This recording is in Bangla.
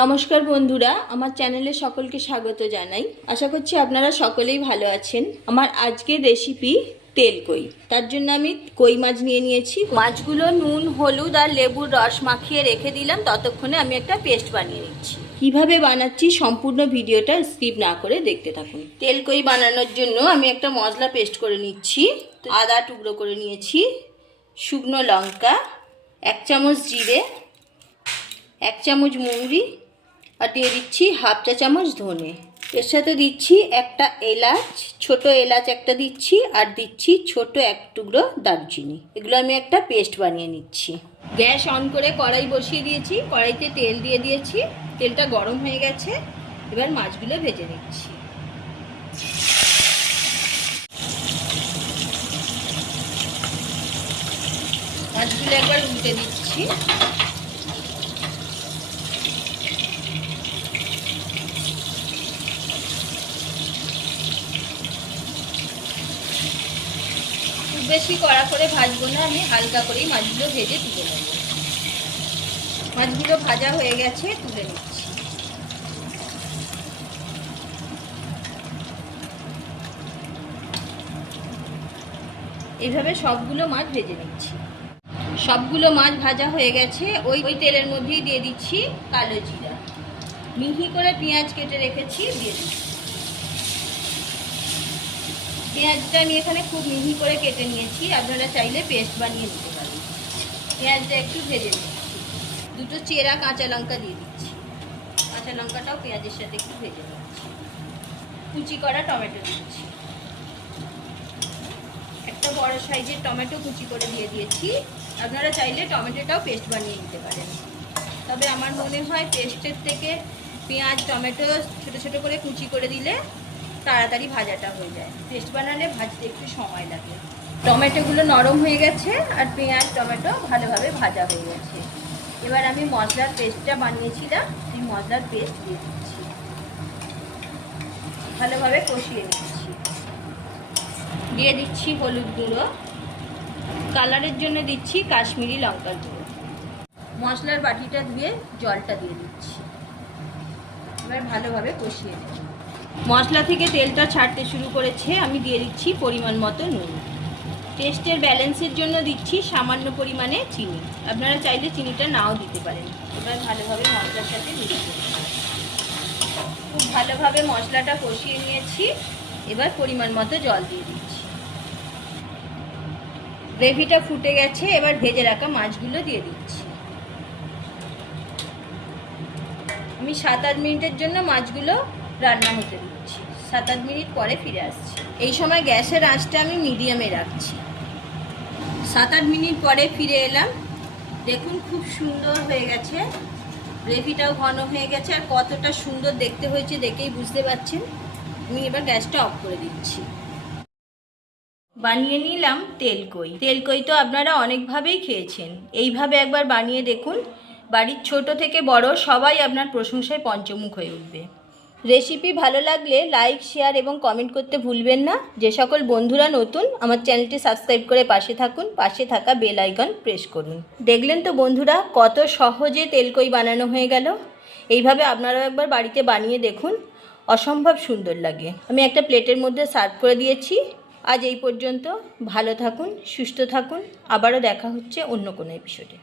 নমস্কার বন্ধুরা, আমার চ্যানেলে সকলকে স্বাগত জানাই। আশা করছি আপনারা সকলেই ভালো আছেন। আমার আজকের রেসিপি তেল কই। তার জন্য আমি কই মাছ নিয়ে নিয়েছি। মাছগুলো নুন, হলুদ আর লেবুর রস মাখিয়ে রেখে দিলাম। ততক্ষণে আমি একটা পেস্ট বানিয়ে নিচ্ছি। কিভাবে বানাচ্ছি সম্পূর্ণ ভিডিওটা স্কিপ না করে দেখতে থাকুন। তেল কই বানানোর জন্য আমি একটা মশলা পেস্ট করে নিচ্ছি। আদা টুকরো করে নিয়েছি, শুকনো লঙ্কা, 1 চামচ জিরে, 1 চামচ মৌরি, আর দিয়ে দিচ্ছি হাফ চা চামচ ধনে। এর সাথে দিচ্ছি একটা এলাচ, ছোট এলাচ একটা দিচ্ছি, আর দিচ্ছি ছোট এক টুকরো দারচিনি। এগুলো আমি একটা পেস্ট বানিয়ে নিচ্ছি। গ্যাস অন করে কড়াই বসিয়ে দিয়েছি। কড়াইতে তেল দিয়ে দিয়েছি। তেলটা গরম হয়ে গেছে। এবার মাছগুলো ভেজে নিচ্ছি। মাছগুলো একবার উল্টে দিচ্ছি। বেশি কড়া করে ভাজবো না, আমি হালকা করেই মাছগুলো ভেজে তুলে নেব। মাছগুলো ভাজা হয়ে গেছে, তুলে নিচ্ছি। এইভাবে সবগুলো মাছ ভেজে নিচ্ছি। সবগুলো মাছ ভাজা হয়ে গেছে। ওই তেলের মধ্যেই দিয়ে দিচ্ছি কালো জিরা। মিহি করে পেঁয়াজ কেটে রেখেছি, দিয়ে দিচ্ছি। পেঁয়াজটা আমি এখানে খুব মিহি করে কেটে নিয়েছি। আপনারা চাইলে পেস্ট বানিয়ে দিতে পারেন। পেঁয়াজটা একটু ভেজে নিচ্ছি। দুটো চেরা কাঁচা লঙ্কা দিয়ে দিচ্ছি। কাঁচা লঙ্কাটাও পেঁয়াজের সাথে একটু ভেজে নিচ্ছি। কুচি করা টমেটো দিচ্ছি। একটা বড় সাইজের টমেটো কুচি করে দিয়ে দিয়েছি। আপনারা চাইলে টমেটোটাও পেস্ট বানিয়ে নিতে পারেন। তবে আমার মনে হয় পেস্টের থেকে পেঁয়াজ টমেটো ছোট ছোট করে কুচি করে দিলে তাড়াতাড়ি ভাজাটা হয়ে যায়। পেস্ট বানালে ভাজতে একটু সময় লাগে। টমেটোগুলো নরম হয়ে গেছে আর পেঁয়াজ টমেটো ভালোভাবে ভাজা হয়ে গেছে। এবার আমি মশলার পেস্টটা বানিয়েছিলাম, সেই মশলার পেস্ট দিয়ে দিচ্ছি। ভালোভাবে কষিয়ে নিচ্ছি। দিয়ে দিচ্ছি হলুদ গুঁড়ো, কালারের জন্য দিচ্ছি কাশ্মীরি লঙ্কার গুঁড়ো। মশলার বাটিটা ধুয়ে জলটা দিয়ে দিচ্ছি। এবার ভালোভাবে কষিয়ে নেব। মশলা থেকে তেলটা ছাড়তে শুরু করেছে। আমি দিয়ে দিচ্ছি পরিমাণ মতো নুন। টেস্টের ব্যালেন্সের জন্য দিচ্ছি সামান্য পরিমাণে চিনি। আপনারা চাইলে চিনিটা নাও দিতে পারেন। এবার ভালোভাবে মশলার সাথে মিশিয়ে দিচ্ছি। খুব ভালোভাবে মশলাটা কষিয়ে নিয়েছি। এবার পরিমাণ মতো জল দিয়ে দিচ্ছি। গ্রেভিটা ফুটে গেছে। এবার ভেজে রাখা মাছগুলো দিয়ে দিচ্ছি। আমি 7-8 মিনিটের জন্য মাছগুলো রান্না হতে দিচ্ছি। 7-8 মিনিট পরে ফিরে আসছি। এই সময় গ্যাসের আঁচটা আমি মিডিয়ামে রাখছি। 7-8 মিনিট পরে ফিরে এলাম। দেখুন খুব সুন্দর হয়ে গেছে। গ্রেভিটাও ঘন হয়ে গেছে আর কতটা সুন্দর দেখতে হয়েছে দেখেই বুঝতে পারছেন। আমি এবার গ্যাসটা অফ করে দিচ্ছি। বানিয়ে নিলাম তেল কই। তেল কই তো আপনারা অনেকভাবেই খেয়েছেন। এইভাবে একবার বানিয়ে দেখুন। বাড়ির ছোট থেকে বড় সবাই আপনার প্রশংসায় পঞ্চমুখ হয়ে উঠবে। রেসিপি ভালো লাগলে লাইক, শেয়ার এবং কমেন্ট করতে ভুলবেন না। যে সকল বন্ধুরা নতুন, আমার চ্যানেলটি সাবস্ক্রাইব করে পাশে থাকুন। পাশে থাকা বেল আইকন প্রেস করুন। দেখলেন তো বন্ধুরা, কত সহজে তেল কই বানানো হয়ে গেল। এইভাবে আপনারাও একবার বাড়িতে বানিয়ে দেখুন। অসম্ভব সুন্দর লাগে। আমি একটা প্লেটের মধ্যে সার্ভ করে দিয়েছি। আজ এই পর্যন্ত। ভালো থাকুন, সুস্থ থাকুন। আবারও দেখা হচ্ছে অন্য কোনো এপিসোডে।